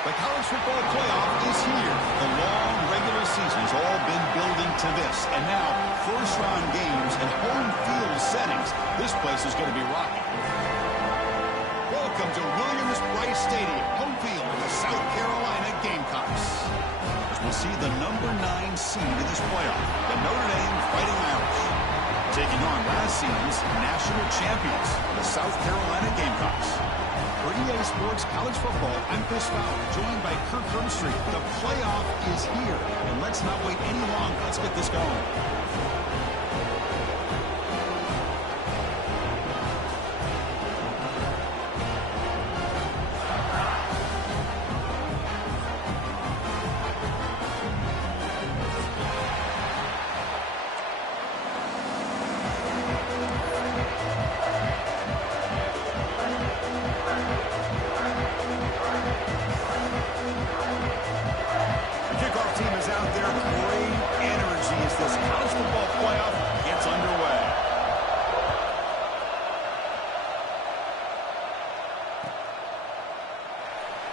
The college football playoff is here. The long regular season has all been building to this. And now, first-round games and home field settings. This place is going to be rocking. Welcome to Williams-Brice Stadium, home field of the South Carolina Gamecocks. As we'll see the number 9 seed in this playoff, the Notre Dame Fighting Irish, taking on last season's national champions, the South Carolina Gamecocks. For EA Sports College Football, I'm Chris Fowler, joined by Kirk Herbstreit. The playoff is here, and let's not wait any longer. Let's get this going.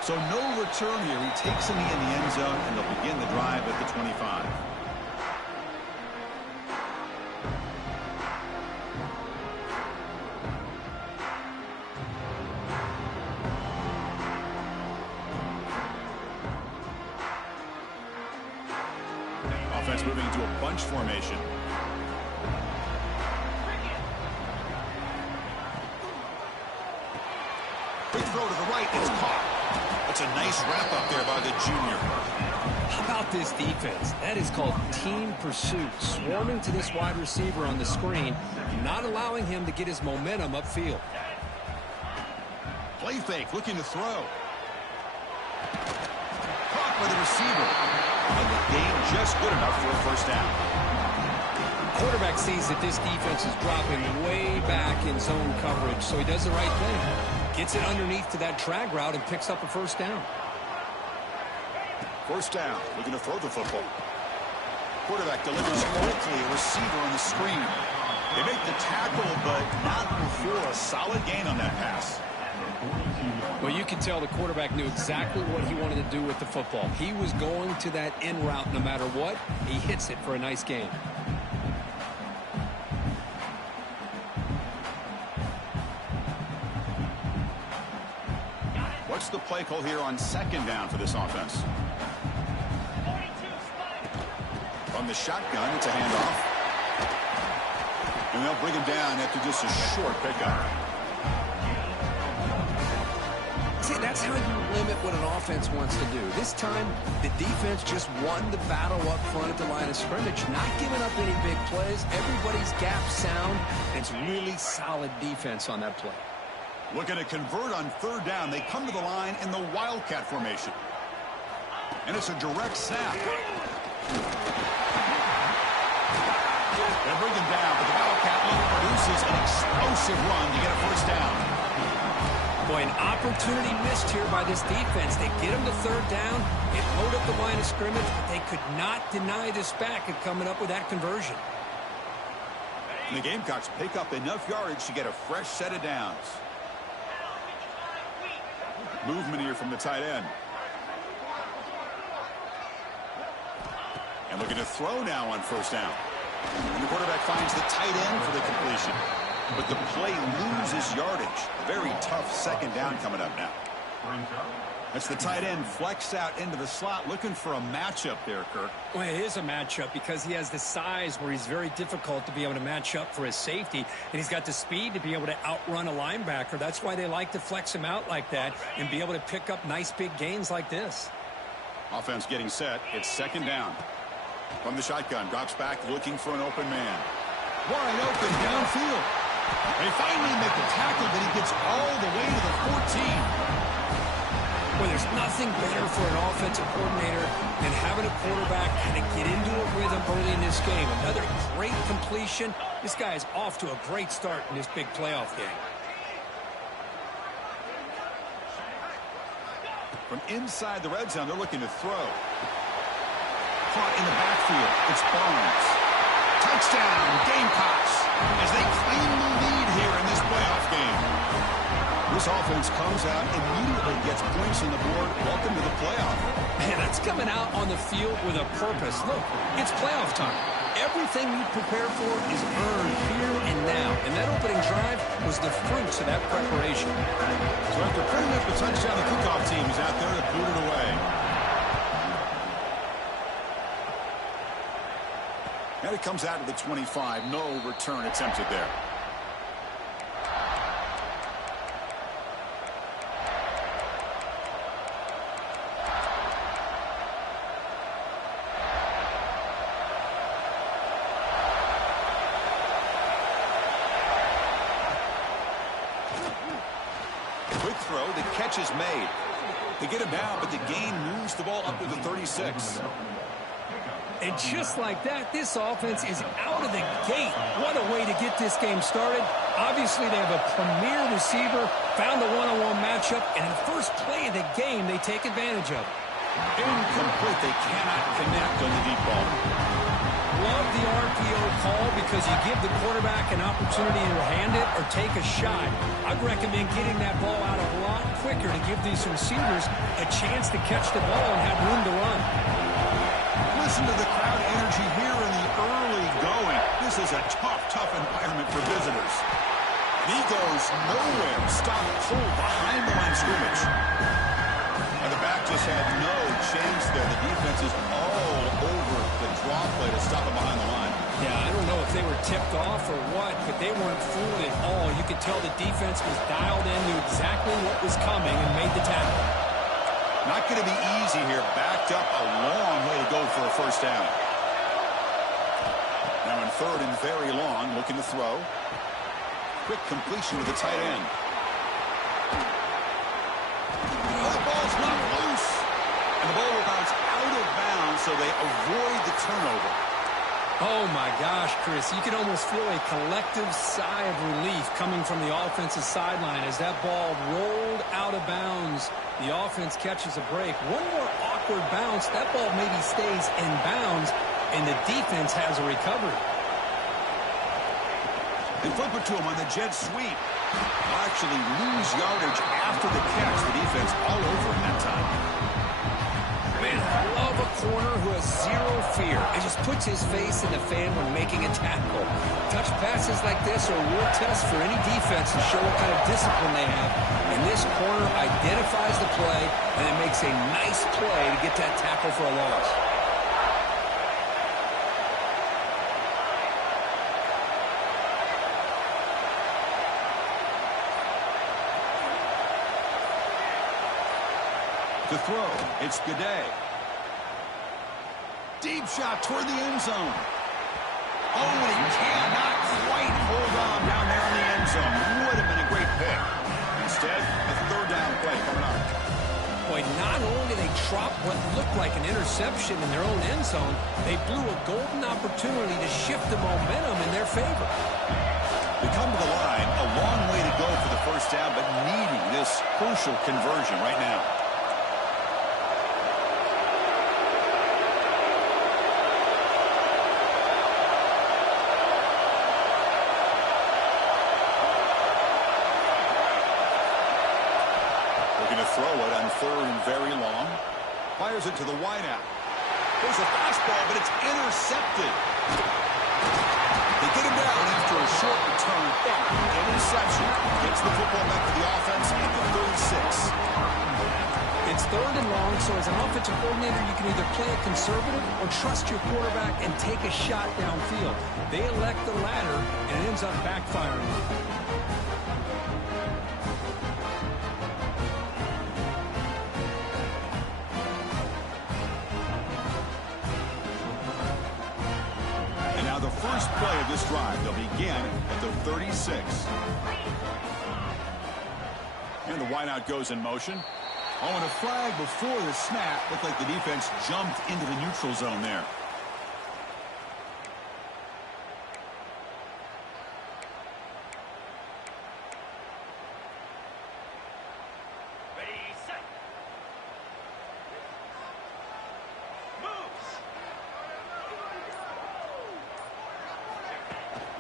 So no return here. He takes a knee in the end zone, and they'll begin the drive at the 25. Offense moving into a bunch formation. Quick throw to the right. It's caught. That's a nice wrap up there by the junior. How about this defense? That is called team pursuit. Swarming to this wide receiver on the screen, not allowing him to get his momentum upfield. Play fake, looking to throw. Caught by the receiver. And the gain just good enough for a first down. Quarterback sees that this defense is dropping way back in zone coverage, so he does the right thing. Gets it underneath to that drag route and picks up a first down. First down, looking to throw the football. Quarterback delivers quickly, a receiver on the screen. They make the tackle, but not before a solid gain on that pass. Well, you can tell the quarterback knew exactly what he wanted to do with the football. He was going to that in route no matter what. He hits it for a nice gain. What's the play call here on second down for this offense? From the shotgun, it's a handoff. And they'll bring him down after just a short pickup. See, that's how you limit what an offense wants to do. This time, the defense just won the battle up front at the line of scrimmage, not giving up any big plays. Everybody's gap sound. It's really solid defense on that play. Looking to convert on third down. They come to the line in the Wildcat formation. And it's a direct snap. They bring him down, but the Wildcat produces an explosive run to get a first down. Boy, an opportunity missed here by this defense. They get him to third down. It hold up the line of scrimmage, but they could not deny this back of coming up with that conversion. And the Gamecocks pick up enough yardage to get a fresh set of downs. Movement here from the tight end. And looking to throw now on first down. And the quarterback finds the tight end for the completion. But the play loses yardage. Very tough second down coming up now. That's the tight end flexed out into the slot, looking for a matchup there, Kirk. Well, it is a matchup because he has the size where he's very difficult to be able to match up for his safety, and he's got the speed to be able to outrun a linebacker. That's why they like to flex him out like that and be able to pick up nice big gains like this. Offense getting set. It's second down. From the shotgun, drops back looking for an open man. Wide open downfield. They finally make the tackle, but he gets all the way to the 14. Well, there's nothing better for an offensive coordinator than having a quarterback kind of get into a rhythm early in this game. Another great completion. This guy is off to a great start in this big playoff game. From inside the red zone, they're looking to throw. Caught in the backfield. It's Barnes. Touchdown, Gamecocks, as they claim the lead here in this playoff game. This offense comes out, immediately gets points on the board. Welcome to the playoff. Man, that's coming out on the field with a purpose. Look, it's playoff time. Everything you prepare for is earned here and now. And that opening drive was the fruits of that preparation. So after putting up the touchdown, the kickoff team is out there to boot it away. And it comes out to the 25. No return attempted there. Quick throw. The catch is made. They get him down, but the gain moves the ball up to the 36. And just like that, this offense is out of the gate. What a way to get this game started. Obviously, they have a premier receiver, found a one-on-one matchup, and in the first play of the game, they take advantage of it. Incomplete. They cannot connect on the deep ball. Love the RPO call because you give the quarterback an opportunity to hand it or take a shot. I'd recommend getting that ball out a lot quicker to give these receivers a chance to catch the ball and have room to run. Listen to the crowd energy here in the early going. This is a tough environment for visitors. And he goes nowhere. Stop pulled behind the line of scrimmage. And the back just had no chance there. The defense is all over the draw play to stop him behind the line. Yeah, I don't know if they were tipped off or what, but they weren't fooled at all. You could tell the defense was dialed in, knew exactly what was coming, and made the tackle. Not going to be easy here. Backed up a long way to go for a first down. Now in third and very long, looking to throw. Quick completion with the tight end. Oh, the ball's not loose. And the ball will bounce out of bounds, so they avoid the turnover. Oh, my gosh, Chris. You can almost feel a collective sigh of relief coming from the offensive sideline as that ball rolled out of bounds. The offense catches a break. One more awkward bounce. That ball maybe stays in bounds, and the defense has a recovery. They flip it to him on the jet sweep. They'll actually lose yardage after the catch. The defense all over him that time. Man, I love a corner who has zero fear and just puts his face in the fan when making a tackle. Touch passes like this are a real test for any defense to show what kind of discipline they have. And this corner identifies the play, and it makes a nice play to get that tackle for a loss. To throw, it's Gaudet. Deep shot toward the end zone. Oh, and he cannot quite hold on down there in the end zone. Would have been a great pick. Instead, a third down play coming up. Boy, not only did they drop what looked like an interception in their own end zone, they blew a golden opportunity to shift the momentum in their favor. They come to the line, a long way to go for the first down, but needing this crucial conversion right now. Throw it on third and very long. Fires it to the wideout. There's a fastball, but it's intercepted. They get him down after a short return. Interception. Gets the football back to the offense at the 36. It's third and long, so as an offensive coordinator, you can either play it conservative or trust your quarterback and take a shot downfield. They elect the latter, and it ends up backfiring. First play of this drive, they'll begin at the 36. And the wideout goes in motion. Oh, and a flag before the snap. Looked like the defense jumped into the neutral zone there. Ready, set.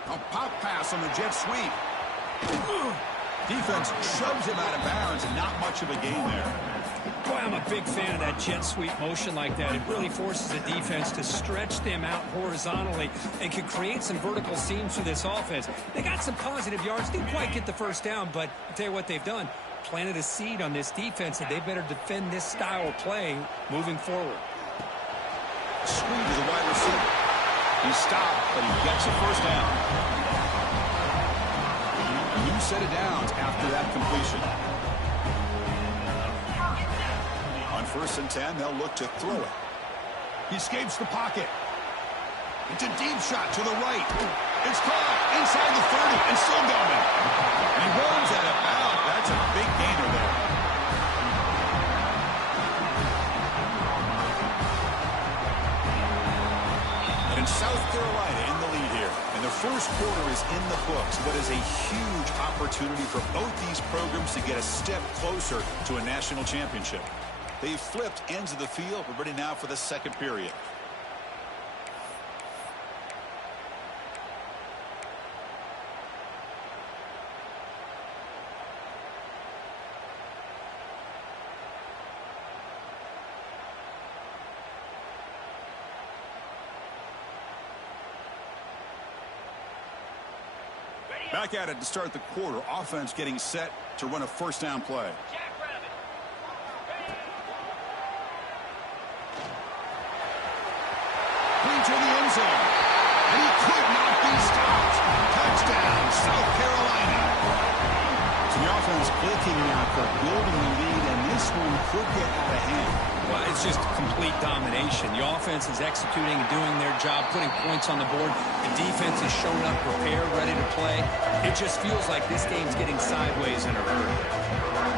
A pop pass on the jet sweep. Defense shoves him out of bounds, and not much of a gain there. Boy, I'm a big fan of that jet sweep motion like that. It really forces the defense to stretch them out horizontally and can create some vertical seams for this offense. They got some positive yards. Didn't quite get the first down, but I'll tell you what they've done. Planted a seed on this defense, and they better defend this style of play moving forward. Sweep to the wide receiver. He stopped, but he gets a first down. A new set of downs after that completion. On 1st and 10, they'll look to throw it. He escapes the pocket. It's a deep shot to the right. It's caught inside the 30 and still going. And he rolls out of bounds. That's a big gainer there. And South Carolina in the lead here. And the first quarter is in the books. What is a huge opportunity for both these programs to get a step closer to a national championship. They've flipped ends of the field. We're ready now for the second period. Back at it to start the quarter. Offense getting set to run a first down play. To the end zone. And he could not be stopped. Touchdown, South Carolina. So the offense clicking now for building the lead, and this one could get out of hand. Well, it's just complete domination. The offense is executing and doing their job, putting points on the board. The defense is showing up prepared, ready to play. It just feels like this game's getting sideways in a hurry.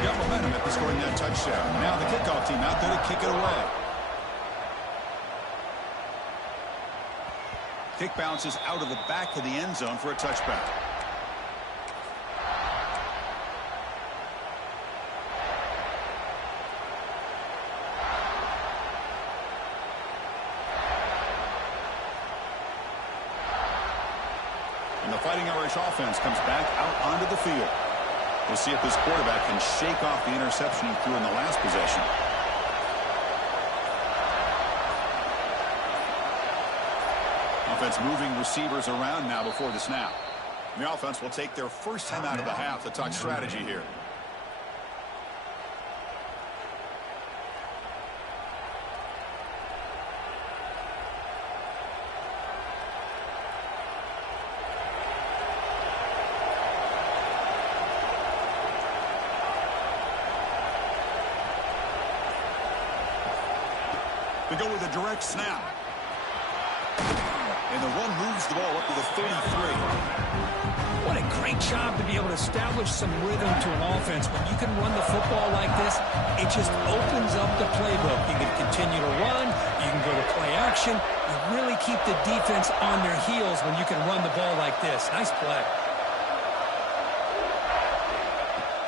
Got momentum after scoring that touchdown. Now the kickoff team out there to kick it away. Kick bounces out of the back of the end zone for a touchback. And the Fighting Irish offense comes back out onto the field. We'll see if this quarterback can shake off the interception he threw in the last possession. Offense moving receivers around now before the snap. And the offense will take their first time out of the half to talk strategy here. They go with a direct snap. And the run moves the ball up to the 33. What a great job to be able to establish some rhythm to an offense. When you can run the football like this, it just opens up the playbook. You can continue to run. You can go to play action. You really keep the defense on their heels when you can run the ball like this. Nice play.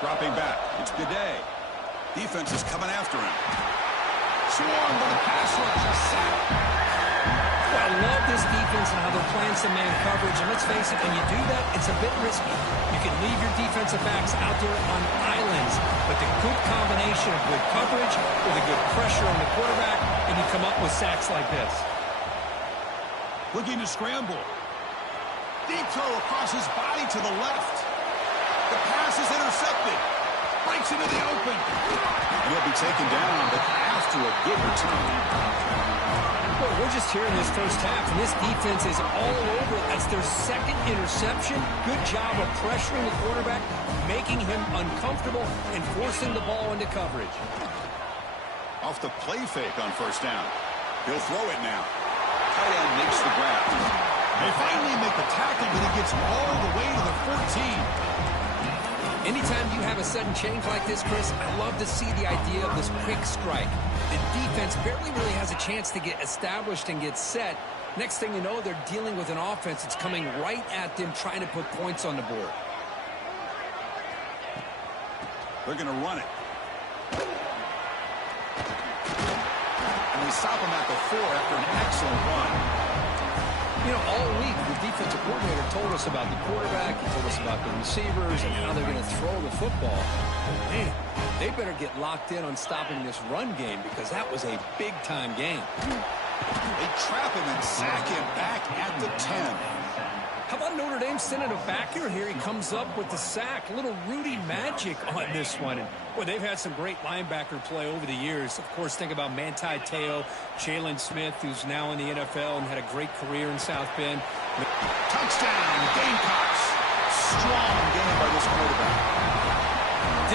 Dropping back. It's Gaudet. Defense is coming after him. Swarmed by the pass rush. A sack. Well, I love this defense and how they're playing some man coverage. And let's face it, when you do that, it's a bit risky. You can leave your defensive backs out there on islands. But the good combination of good coverage with a good pressure on the quarterback, and you come up with sacks like this. Looking to scramble. Deep throw across his body to the left. The pass is intercepted. Breaks into the open. And he'll be taken down, but after a good return. Well, we're just here in this first half, and this defense is all over it. That's their second interception. Good job of pressuring the quarterback, making him uncomfortable, and forcing the ball into coverage. Off the play fake on first down. He'll throw it now. Tight end makes the grab. They finally make the tackle, but he gets all the way to the 14. Anytime you have a sudden change like this, Chris, I love to see the idea of this quick strike. The defense barely really has a chance to get established and get set. Next thing you know, they're dealing with an offense that's coming right at them, trying to put points on the board. They're going to run it. And they stop him at the 4 after an excellent run. You know, all week, the defensive coordinator told us about the quarterback, he told us about the receivers, and how they're going to throw the football. Man, they better get locked in on stopping this run game because that was a big-time game. They trap him and sack him back at the 10. How about Notre Dame sending a backer? Here he comes up with the sack. A little Rudy magic on this one. And, boy, they've had some great linebacker play over the years. Of course, think about Manti Te'o, Jalen Smith, who's now in the NFL and had a great career in South Bend. Touchdown, Gamecocks. Strong game by this quarterback.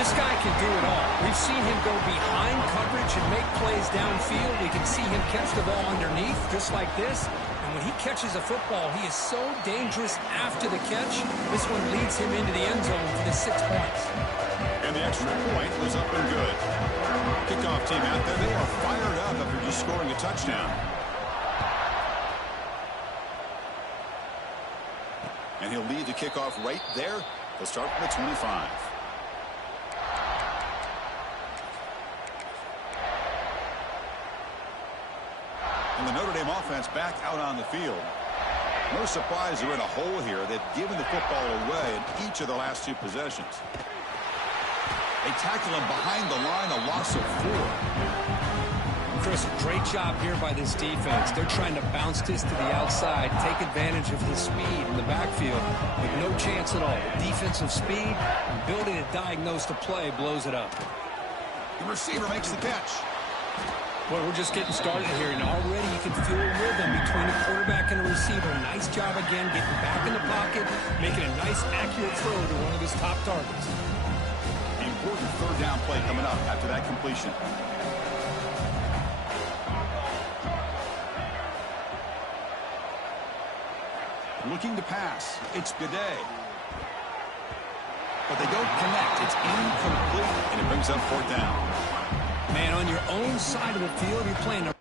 This guy can do it all. We've seen him go behind coverage and make plays downfield. We can see him catch the ball underneath, just like this. And when he catches a football, he is so dangerous after the catch. This one leads him into the end zone for the 6 points. And the extra point was up and good. Kickoff team out there, they are fired up after just scoring a touchdown. And he'll lead the kickoff right there. He'll start from the 25. And the Notre Dame offense back out on the field. No surprise they're in a hole here. They've given the football away in each of the last 2 possessions. They tackle him behind the line, a loss of 4. Chris, great job here by this defense. They're trying to bounce this to the outside, take advantage of his speed in the backfield, with no chance at all. Defensive speed, ability to diagnose the play, blows it up. The receiver makes the catch. Well, we're just getting started here, and already you can feel a rhythm between a quarterback and a receiver. Nice job again, getting back in the pocket, making a nice, accurate throw to one of his top targets. Important third down play coming up after that completion. Looking to pass. It's Gaudet. But they don't connect. It's incomplete, and it brings up 4th down. Man, on your own side of the field, you're playing a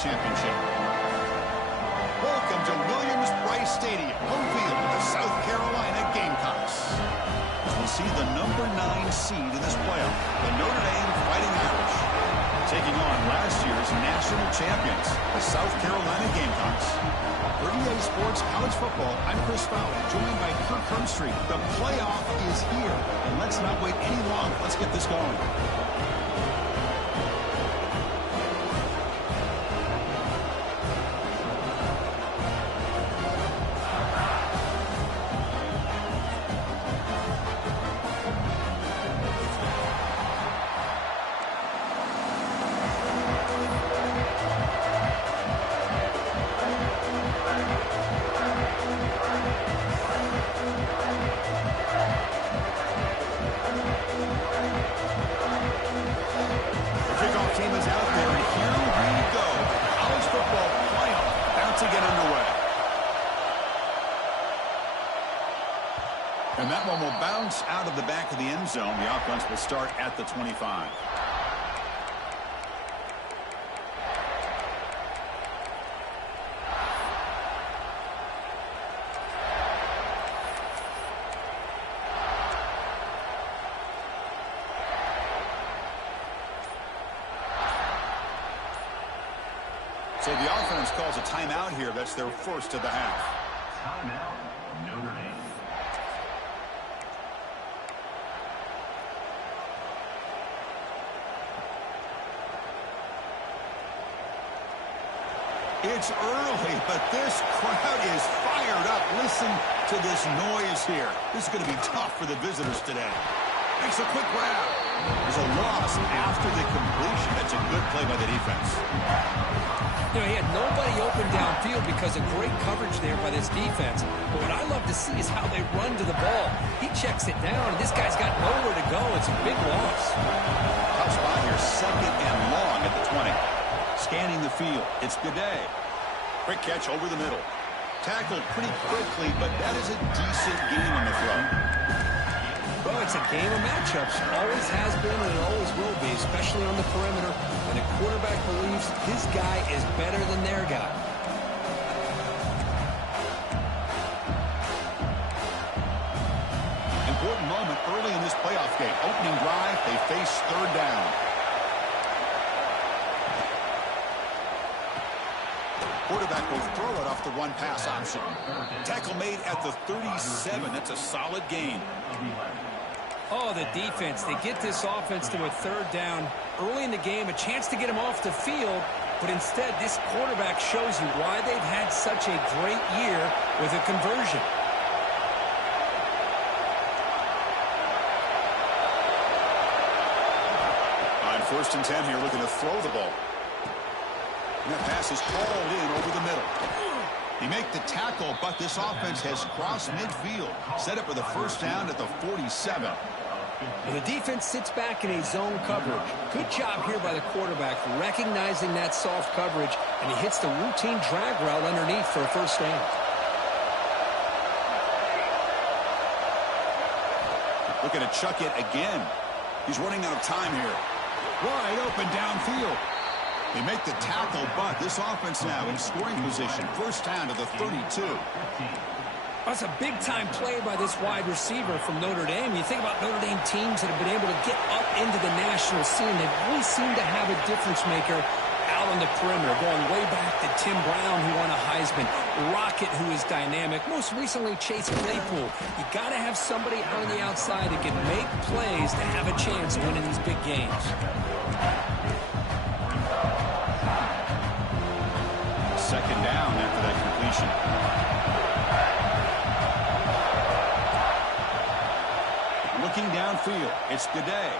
championship. Welcome to Williams-Brice Stadium, home field of the South Carolina Gamecocks. As we'll see the number 9 seed in this playoff, the Notre Dame Fighting Irish, taking on last year's national champions, the South Carolina Gamecocks. For EA Sports College Football, I'm Chris Fowler, joined by Kirk Hermstreet. The playoff is here, and let's not wait any longer. Let's get this going. zone. The offense will start at the 25. So the offense calls a timeout here. That's their first of the half. Timeout, Notre Dame. It's early, but this crowd is fired up. Listen to this noise here. This is going to be tough for the visitors today. Makes a quick grab. There's a loss after the completion. That's a good play by the defense. You know, he had nobody open downfield because of great coverage there by this defense. But what I love to see is how they run to the ball. He checks it down, and this guy's got nowhere to go. It's a big loss. Tough spot here, second and long at the 20. Scanning the field, it's Gaudet. Quick catch over the middle. Tackled pretty quickly, but that is a decent gain on the throw. Well, it's a game of matchups. Always has been and it always will be, especially on the perimeter. And the quarterback believes his guy is better than their guy. Important moment early in this playoff game. Opening drive, they face third down. Quarterback will throw it off the one-pass option. Tackle made at the 37. That's a solid gain. Oh, the defense. They get this offense to a third down early in the game, a chance to get him off the field, but instead this quarterback shows you why they've had such a great year with a conversion. On 1st and 10 here, looking to throw the ball. And that pass is hauled in over the middle. He make the tackle, but this offense has crossed midfield. Set up for the first down at the 47. Well, the defense sits back in a zone coverage. Good job here by the quarterback recognizing that soft coverage, and he hits the routine drag route underneath for a first down. Looking to chuck it again. He's running out of time here. Wide open downfield. They make the tackle, but this offense now in scoring position. First down to the 32. That's a big-time play by this wide receiver from Notre Dame. You think about Notre Dame teams that have been able to get up into the national scene. They really seem to have a difference maker out on the perimeter, going way back to Tim Brown, who won a Heisman, Rocket, who is dynamic, most recently Chase Claypool. You got to have somebody on the outside that can make plays to have a chance of winning these big games. Second down after that completion. Looking downfield, it's Gaudet.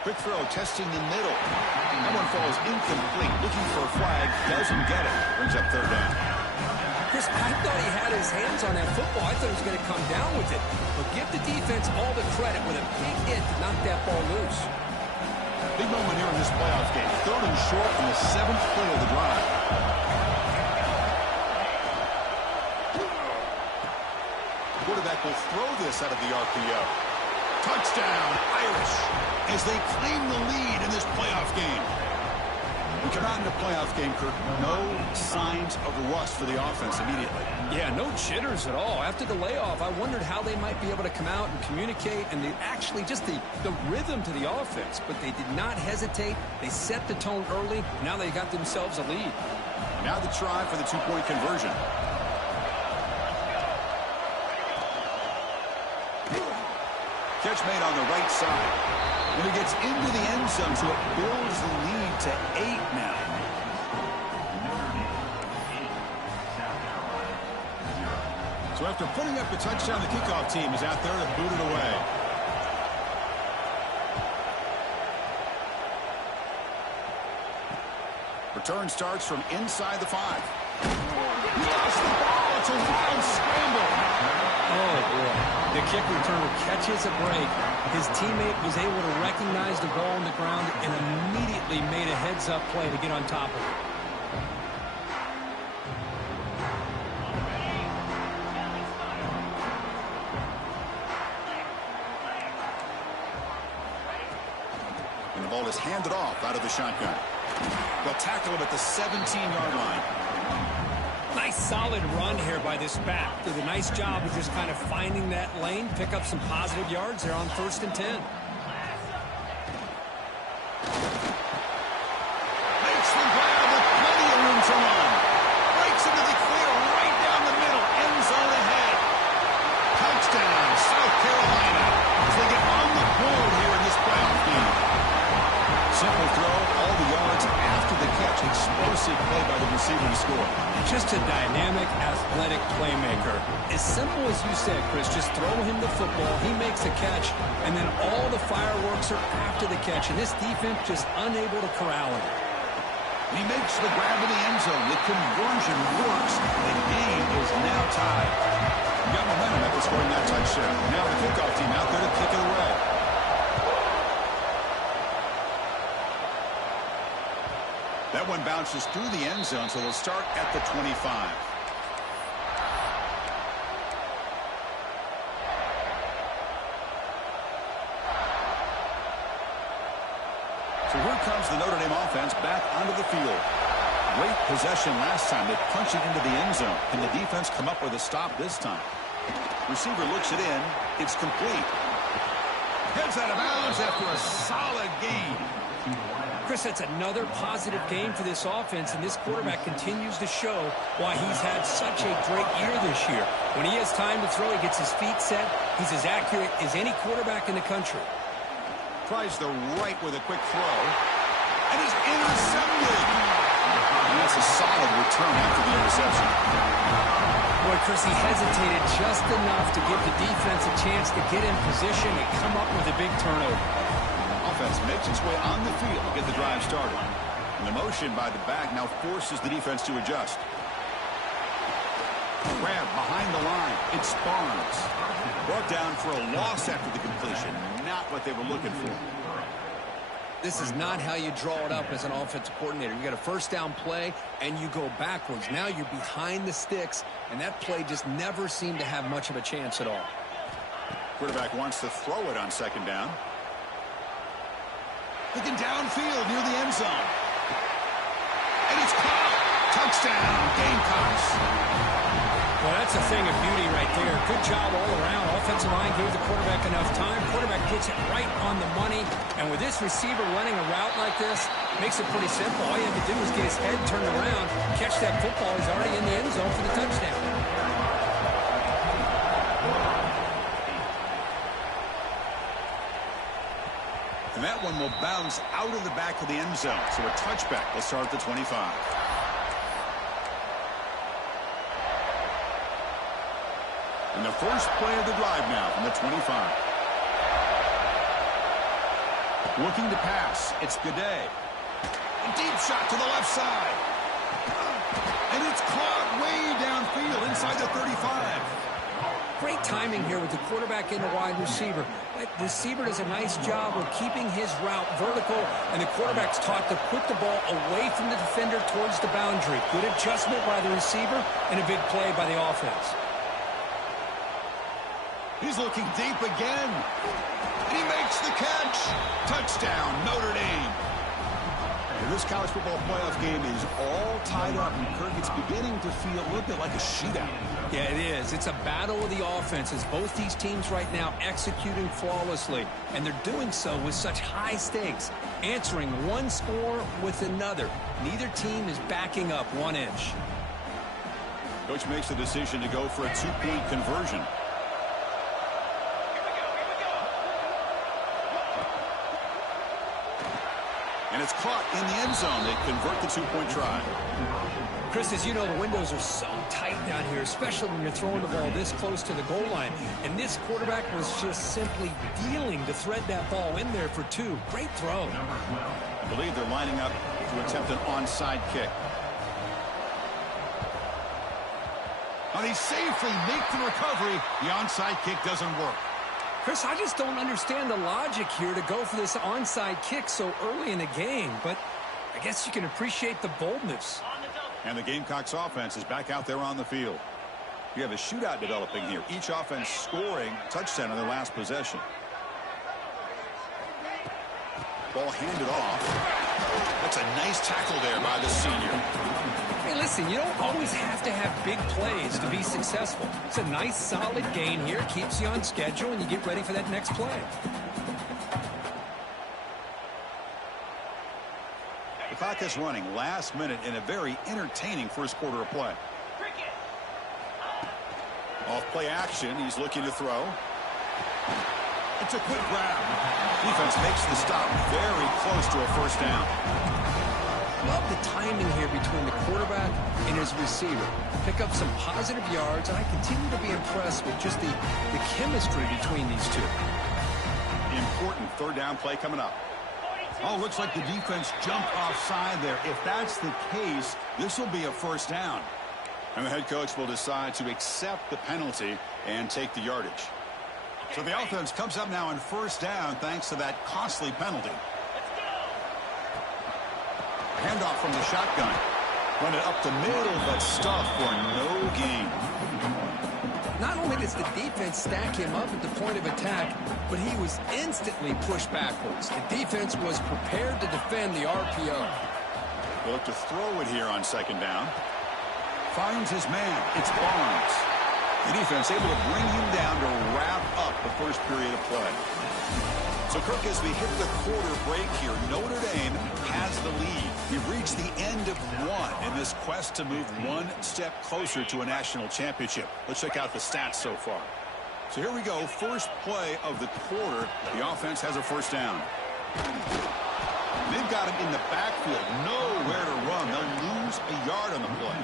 Quick throw, testing the middle. That one falls incomplete. Looking for a flag, doesn't get it. Brings up third down. Chris, I thought he had his hands on that football. I thought he was going to come down with it. But give the defense all the credit with a big hit to knock that ball loose. Big moment here in this playoff game. Third and short on the 7th play of the drive. Quarterback will throw this out of the RPO. Touchdown, Irish, as they claim the lead in this playoff game. We come out in the playoff game, Kirk. No signs of rust for the offense immediately. Yeah, no jitters at all. After the layoff, I wondered how they might be able to come out and communicate, and actually just the rhythm to the offense. But they did not hesitate. They set the tone early. Now they got themselves a lead. Now the try for the two-point conversion. Catch made on the right side. And he gets into the end zone, so it builds the lead to 8 now. So after putting up the touchdown, the kickoff team is out there to boot it away. Return starts from inside the 5. He lost the ball. It's a wild scramble. Oh, boy. The kick returner catches a break. His teammate was able to recognize the ball on the ground and immediately made a heads-up play to get on top of it. is handed off out of the shotgun. They'll tackle him at the 17-yard line. Nice solid run here by this back. Did a nice job of just kind of finding that lane, pick up some positive yards there on 1st and 10. Makes the grab with plenty of room to run. Breaks into the clear right down the middle. End zone ahead. Touchdown, South Carolina, as they get on the board here in this playoff game. Simple throw, all the yards after the catch. Explosive play by the receiver to score. Just a dynamic, athletic playmaker. As simple as you said, Chris, just throw him the football, he makes the catch, and then all the fireworks are after the catch, and this defense just unable to corral him. He makes the grab in the end zone. The conversion works. The game is now tied. You got momentum after scoring that touchdown. Now the kickoff team out there to kick it away. That one bounces through the end zone, so they'll start at the 25. So here comes the Notre Dame offense back onto the field. Great possession last time. They punch it into the end zone. Can the defense come up with a stop this time? Receiver looks it in. It's complete. Heads out of bounds after a solid gain. Chris, that's another positive game for this offense, and this quarterback continues to show why he's had such a great year this year. When he has time to throw, he gets his feet set. He's as accurate as any quarterback in the country. Tries the right with a quick throw, and he's intercepted. And that's a solid return after the interception. Boy, Chris, he hesitated just enough to give the defense a chance to get in position and come up with a big turnover. Offense makes its way on the field to get the drive started. And the motion by the back now forces the defense to adjust. Grab behind the line. It's Barnes. Brought down for a loss after the completion. Not what they were looking for. This is not how you draw it up as an offensive coordinator. You got a first down play, and you go backwards. Now you're behind the sticks, and that play just never seemed to have much of a chance at all. Quarterback wants to throw it on second down. Looking downfield near the end zone. And it's caught. Touchdown, Gamecocks. Well, that's a thing of beauty right there. Good job all around. Offensive line gave the quarterback enough time. Quarterback puts it right on the money. And with this receiver running a route like this, makes it pretty simple. All you have to do is get his head turned around, catch that football. He's already in the end zone for the touchdown. And that one will bounce out of the back of the end zone. So a touchback will start at the 25. And the first play of the drive now from the 25. Looking to pass. It's Gaudet. A deep shot to the left side. And it's caught way downfield inside the 35. Great timing here with the quarterback and the wide receiver. That receiver does a nice job of keeping his route vertical, and the quarterback's taught to put the ball away from the defender towards the boundary. Good adjustment by the receiver and a big play by the offense. He's looking deep again. And he makes the catch. Touchdown, Notre Dame. And this college football playoff game is all tied up, and Kirk, it's beginning to feel a little bit like a shootout. Yeah, it is. It's a battle of the offenses. Both these teams right now executing flawlessly, and they're doing so with such high stakes, answering one score with another. Neither team is backing up 1 inch. Coach makes the decision to go for a two-point conversion. And it's caught in the end zone. They convert the two-point try. Chris, as you know, the windows are so tight down here, especially when you're throwing the ball this close to the goal line. And this quarterback was just simply dealing to thread that ball in there for 2. Great throw. I believe they're lining up to attempt an onside kick. And they safely make the recovery. The onside kick doesn't work. Chris, I just don't understand the logic here to go for this onside kick so early in the game, but I guess you can appreciate the boldness. And the Gamecocks offense is back out there on the field. You have a shootout developing here. Each offense scoring a touchdown on their last possession. Ball handed off. That's a nice tackle there by the senior. Hey, listen, you don't always have to have big plays to be successful. It's a nice, solid gain here. Keeps you on schedule, and you get ready for that next play. The clock is running last minute in a very entertaining first quarter of play. Off play action. He's looking to throw. It's a quick grab. Defense makes the stop very close to a first down. Love the timing here between the quarterback and his receiver. Pick up some positive yards, and I continue to be impressed with just the chemistry between these two. Important third down play coming up. Oh, looks like the defense jumped offside there. If that's the case, this will be a first down. And the head coach will decide to accept the penalty and take the yardage. So the offense comes up now on first down thanks to that costly penalty. Handoff from the shotgun. Run it up the middle, but stuffed for no gain. Not only does the defense stack him up at the point of attack, but he was instantly pushed backwards. The defense was prepared to defend the RPO. They'll look to throw it here on second down. Finds his man. It's Barnes. The defense able to bring him down to wrap up the first period of play. So, Kirk, as we hit the quarter break here, Notre Dame has the lead. We've reached the end of one in this quest to move one step closer to a national championship. Let's check out the stats so far. So here we go. First play of the quarter. The offense has a first down. They've got him in the backfield. Nowhere to run. They'll lose a yard on the play.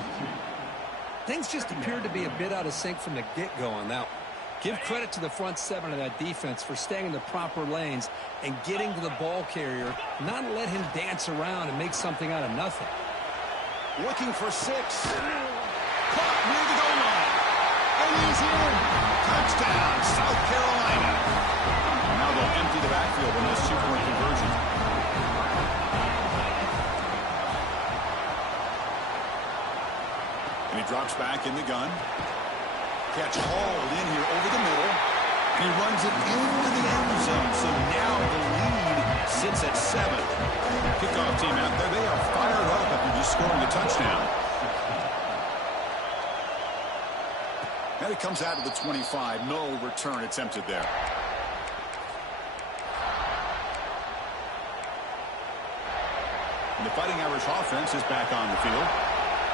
Things just appeared to be a bit out of sync from the get-go on that one. Give credit to the front seven of that defense for staying in the proper lanes and getting to the ball carrier, not let him dance around and make something out of nothing. Looking for 6. Caught near the goal line. And he's in. Touchdown, South Carolina. Now they'll empty the backfield on this two-point conversion. And he drops back in the gun. Catch hauled in here over the middle. And he runs it into the end zone. So now the lead sits at 7. Kickoff team out there. They are fired up after just scoring a touchdown. And it comes out to the 25. No return attempted there. And the Fighting Irish offense is back on the field.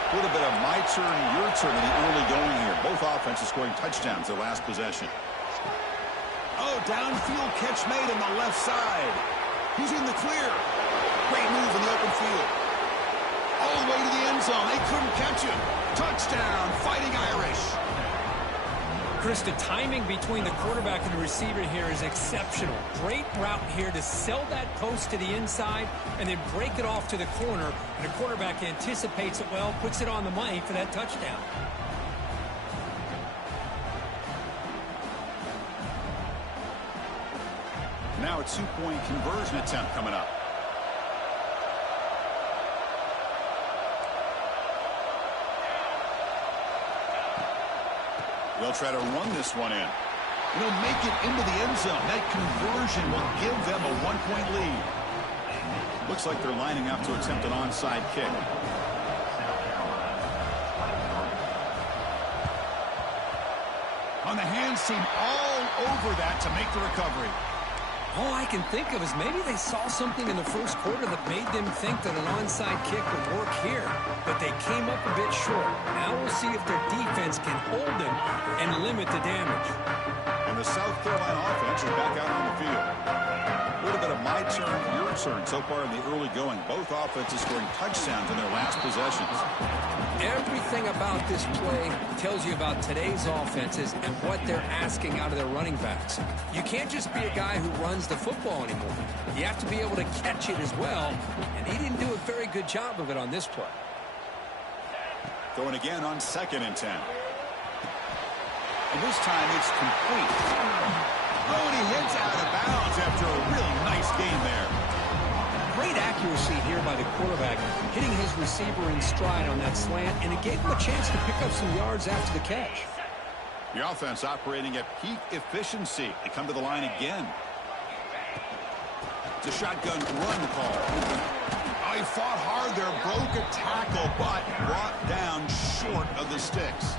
A little bit of my turn, your turn in the early going here. Both offenses scoring touchdowns their last possession. Oh, downfield catch made on the left side. He's in the clear. Great move in the open field. All the way to the end zone. They couldn't catch him. Touchdown, Fighting Irish. Chris, the timing between the quarterback and the receiver here is exceptional. Great route here to sell that post to the inside and then break it off to the corner. And the quarterback anticipates it well, puts it on the money for that touchdown. Now a two-point conversion attempt coming up. They'll try to run this one in. They'll make it into the end zone. That conversion will give them a one-point lead. Looks like they're lining up to attempt an onside kick. On the hands team all over that to make the recovery. All I can think of is maybe they saw something in the first quarter that made them think that an onside kick would work here, but they came up a bit short. Now we'll see if their defense can hold them and limit the damage. And the South Carolina offense is back out on the field. A little bit of my turn, your turn so far in the early going. Both offenses scoring touchdowns in their last possessions. Everything about this play tells you about today's offenses and what they're asking out of their running backs. You can't just be a guy who runs the football anymore. You have to be able to catch it as well, and he didn't do a very good job of it on this play. Going again on 2nd and 10. And this time it's complete. Oh, and he hits out of bounds after a really nice game there. Great accuracy here by the quarterback, hitting his receiver in stride on that slant, and it gave him a chance to pick up some yards after the catch. The offense operating at peak efficiency. They come to the line again. It's a shotgun run call. Oh, he fought hard there, broke a tackle, but brought down short of the sticks.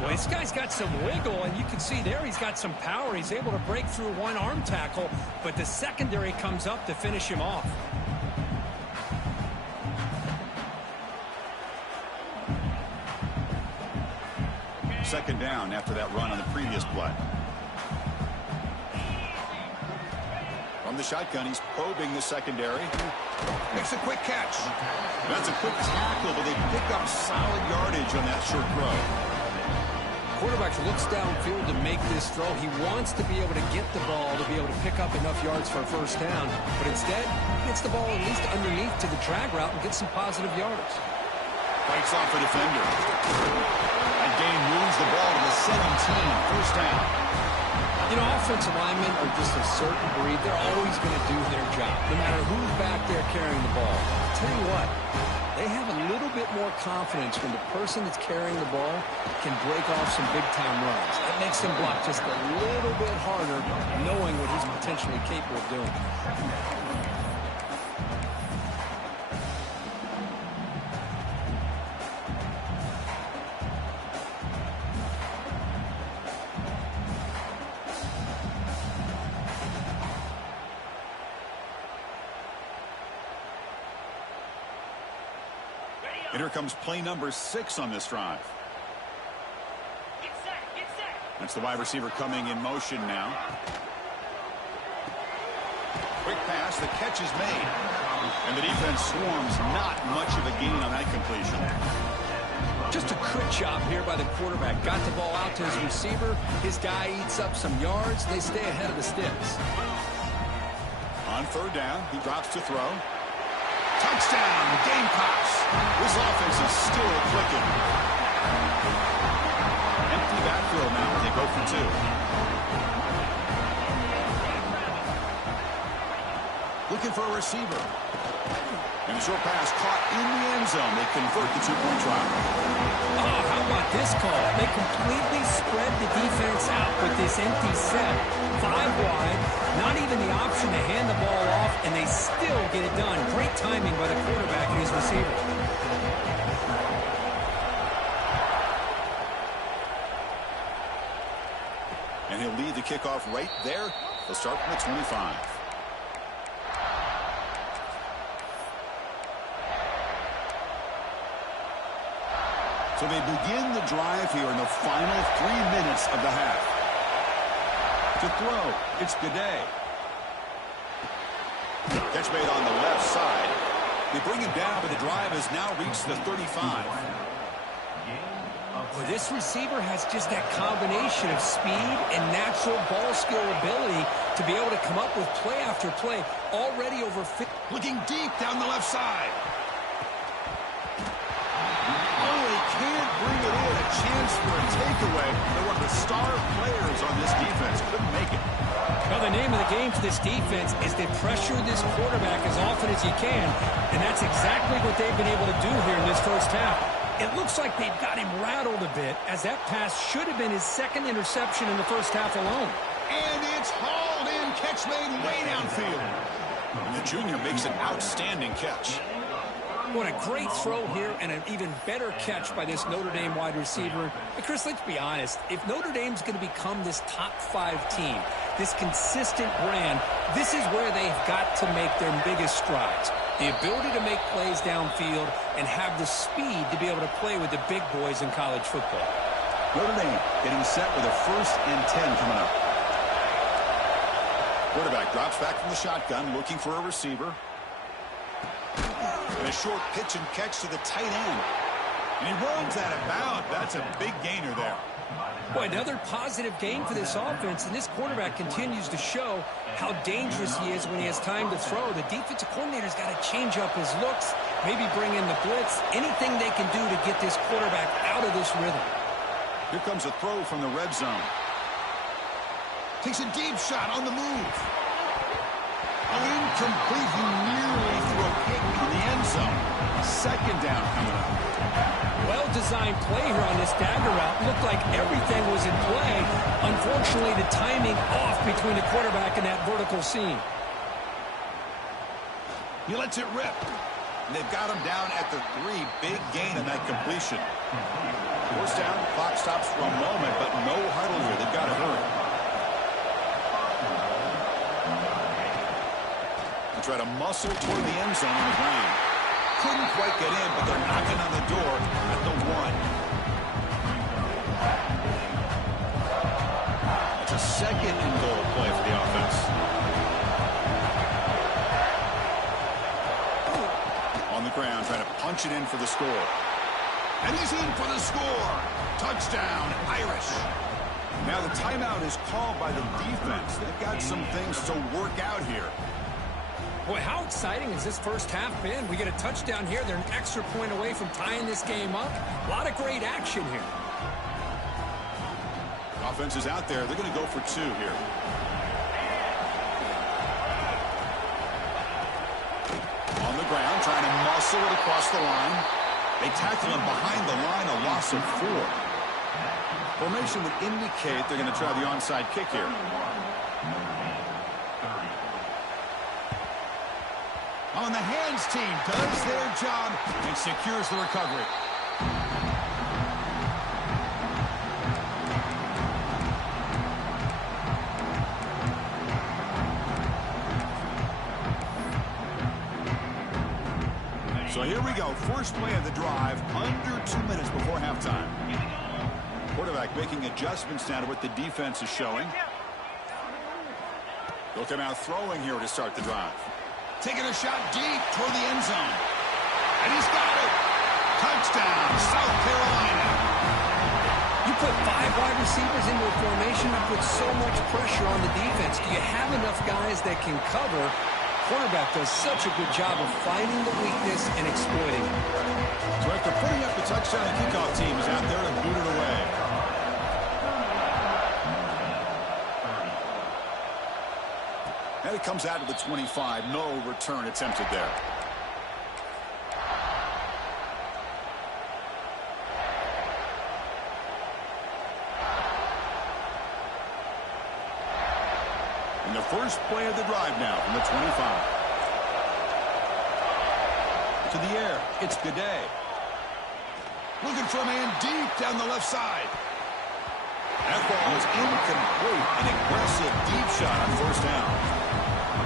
Well, this guy's got some wiggle, and you can see there he's got some power. He's able to break through one arm tackle, but the secondary comes up to finish him off. Second down after that run on the previous play. From the shotgun, he's probing the secondary. Makes a quick catch. That's a quick tackle, but they pick up solid yardage on that short throw. Quarterback looks downfield to make this throw. He wants to be able to get the ball to be able to pick up enough yards for a first down, but instead gets the ball at least underneath to the drag route and gets some positive yards. Fights off a defender. That gain moves the ball to the 17. First down. You know, offensive linemen are just a certain breed. They're always going to do their job, no matter who's back there carrying the ball. I'll tell you what, they have a little bit more confidence when the person that's carrying the ball can break off some big-time runs. That makes them block just a little bit harder, knowing what he's potentially capable of doing. And here comes play number 6 on this drive. Get set. That's the wide receiver coming in motion now. Quick pass, the catch is made. And the defense swarms, not much of a gain on that completion. Just a quick job here by the quarterback. Got the ball out to his receiver. His guy eats up some yards. They stay ahead of the sticks. On third down, he drops to throw. Touchdown, Gamecocks. This offense is still clicking. Empty backfield now. They go for 2. Looking for a receiver. And a short pass caught in the end zone. They convert the 2-point try. Oh, how about this call? They completely spread the defense out with this empty set. 5 wide, not even the option to hand the ball off, and they still get it done. Great timing by the quarterback and his receiver. And he'll lead the kickoff right there. They'll start from the 25. So they begin the drive here in the final 3 minutes of the half. To throw, it's Gaudet. Catch made on the left side. They bring him down, but the drive has now reached the 35. Well, this receiver has just that combination of speed and natural ball skill ability to be able to come up with play after play. Already over 50. Looking deep down the left side. Oh, they can't bring it in. A chance for a takeaway. They're one of the star players on this defense. Couldn't make it. Well, the name of the game for this defense is to pressure this quarterback as often as you can, and that's exactly what they've been able to do here in this first half. It looks like they've got him rattled a bit, as that pass should have been his second interception in the first half alone. And it's hauled in. Catch made way downfield. And the junior makes an outstanding catch. What a great throw here, and an even better catch by this Notre Dame wide receiver. And Chris, let's be honest. If Notre Dame's going to become this top 5 team, this consistent brand, this is where they've got to make their biggest strides. The ability to make plays downfield and have the speed to be able to play with the big boys in college football. Notre Dame getting set with a 1st and 10 coming up. Quarterback drops back from the shotgun, looking for a receiver. And a short pitch and catch to the tight end. And he runs that about. That's a big gainer there. Boy, another positive gain for this offense, and this quarterback continues to show how dangerous he is when he has time to throw. The defensive coordinator's got to change up his looks, maybe bring in the blitz, anything they can do to get this quarterback out of this rhythm. Here comes a throw from the red zone. Takes a deep shot on the move. Incomplete. He nearly threw a pick in the end zone. Second down coming up. Well-designed play here on this dagger route. Looked like everything was in play. Unfortunately, the timing off between the quarterback and that vertical seam. He lets it rip. And they've got him down at the 3. Big gain in that completion. First down, clock stops for a moment, but no huddle here. They've got to hurry. They try to muscle toward the end zone on the ground. Couldn't quite get in, but they're knocking on the door at the 1. It's a second and goal play for the offense. On the ground, trying to punch it in for the score. And he's in for the score. Touchdown, Irish. Now the timeout is called by the defense. They've got some things to work out here. Boy, how exciting has this first half been? We get a touchdown here. They're an extra point away from tying this game up. A lot of great action here. Offense is out there. They're going to go for 2 here. On the ground, trying to muscle it across the line. They tackle him behind the line, a loss of 4. Formation would indicate they're going to try the onside kick here. On the hands team does their job and secures the recovery. So here we go. First play of the drive, under 2 minutes before halftime. Quarterback making adjustments now to what the defense is showing. They'll come out throwing here to start the drive. Taking a shot deep toward the end zone. And he's got it. Touchdown, South Carolina. You put 5 wide receivers into a formation, that puts so much pressure on the defense. Do you have enough guys that can cover? Quarterback does such a good job of finding the weakness and exploiting it. So after putting up the touchdown, the kickoff team is out there to boot it away. And it comes out to the 25. No return attempted there. And the first play of the drive now from the 25. To the air, it's Gaudet. Looking for a man deep down the left side. That ball is incomplete. An aggressive deep shot on first down.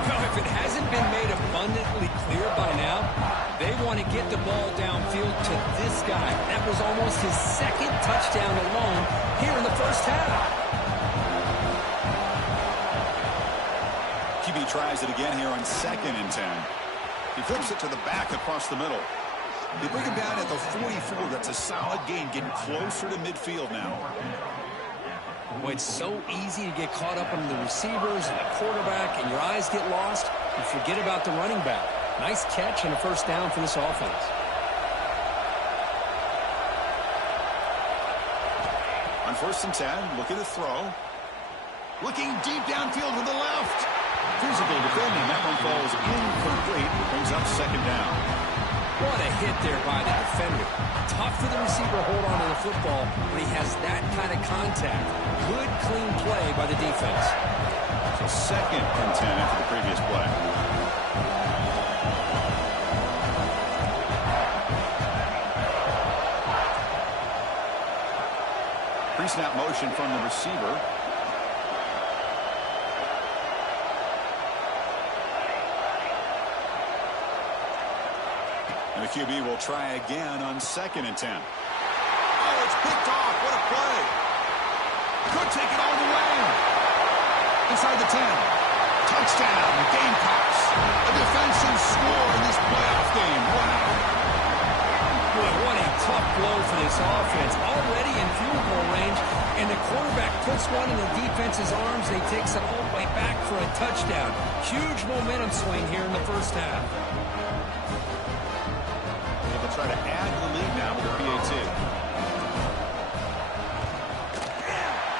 Well, if it hasn't been made abundantly clear by now, they want to get the ball downfield to this guy. That was almost his second touchdown alone here in the first half. QB tries it again here on 2nd and 10. He flips it to the back across the middle. They bring him down at the 44. That's a solid gain, getting closer to midfield now. Boy, it's so easy to get caught up on the receivers and the quarterback, and your eyes get lost. You forget about the running back. Nice catch and a first down for this offense. On 1st and 10, looking to throw. Looking deep downfield to the left. Physical defending. That one falls incomplete. Brings up 2nd down. What a hit there by the defender. Tough for the receiver to hold on to the football when he has that kind of contact. Good, clean play by the defense. So 2nd and 10 after the previous play. Pre-snap motion from the receiver. And the QB will try again on 2nd and 10. Oh, it's picked off. What a play. Could take it all the way. Inside the 10. Touchdown, Gamecocks. A defensive score in this playoff game. Wow. Boy, what a tough blow for this offense. Already in field goal range, and the quarterback puts one in the defense's arms. They takes it all the way back for a touchdown. Huge momentum swing here in the first half. They'll try to add to the lead now with a PAT.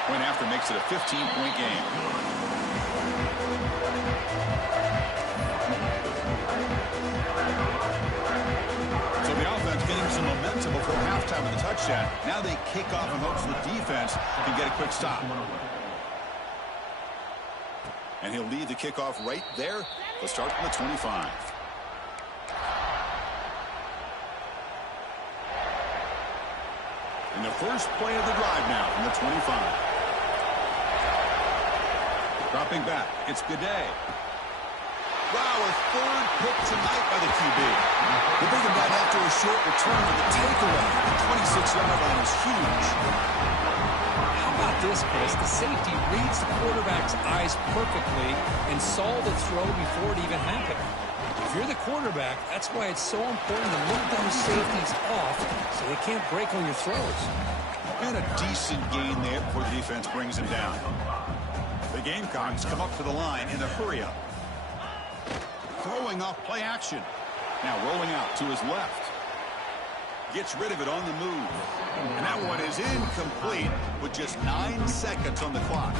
Point after makes it a 15-point game. So the offense getting some momentum before halftime with the touchdown. Now they kick off in hopes the defense can get a quick stop. And he'll lead the kickoff right there. They'll start from the 25. And the first play of the drive now from the 25. Dropping back, it's Gaudet. Wow, a third pick tonight by the QB. They bring him back after a short return, and the takeaway at the 26-yard line is huge. How about this, Chris? The safety reads the quarterback's eyes perfectly and saw the throw before it even happened. If you're the quarterback, that's why it's so important to look those safeties off so they can't break on your throws. And a decent gain there before the defense brings him down. The Gamecocks come up to the line in a hurry-up. Throwing off play action. Now rolling out to his left. Gets rid of it on the move. And that one is incomplete with just 9 seconds on the clock.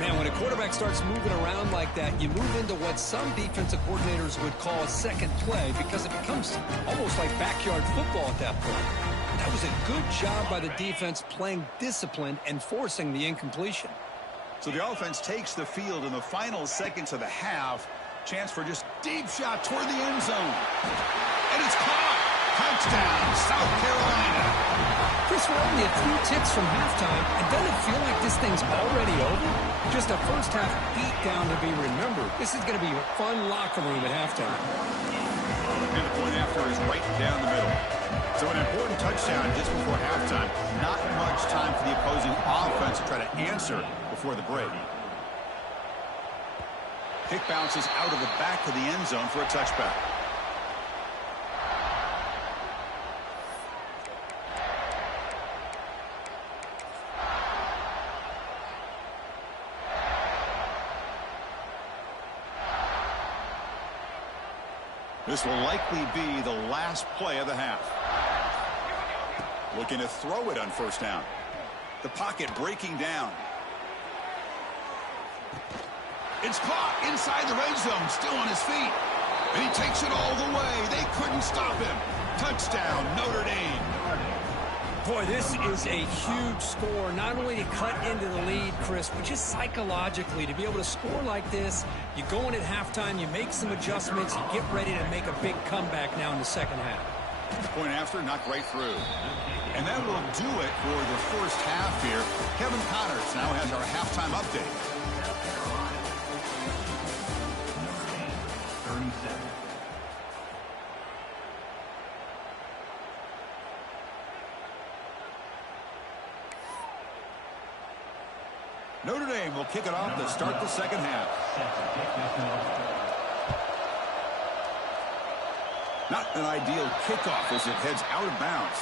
Man, when a quarterback starts moving around like that, you move into what some defensive coordinators would call a second play because it becomes almost like backyard football at that point. That was a good job by the defense playing discipline and forcing the incompletion. So the offense takes the field in the final seconds of the half. Chance for just deep shot toward the end zone. And it's caught. Touchdown, South Carolina. Chris, we're only a few ticks from halftime, and doesn't it feel like this thing's already over? Just a first-half beatdown to be remembered. This is going to be a fun locker room at halftime. And the point after is right down the middle. So an important touchdown just before halftime. Not much time for the opposing offense to try to answer before the break. Kick bounces out of the back of the end zone for a touchback. This will likely be the last play of the half. Looking to throw it on first down. The pocket breaking down. It's caught inside the red zone, still on his feet. And he takes it all the way. They couldn't stop him. Touchdown, Notre Dame. Boy, this is a huge score, not only to cut into the lead, Chris, but just psychologically to be able to score like this. You go in at halftime, you make some adjustments, you get ready to make a big comeback now in the second half. Point after, knocked right through. And that will do it for the first half here. Kevin Connors now has our halftime update. Notre Dame will kick it off to start the second half. Not an ideal kickoff as it heads out of bounds.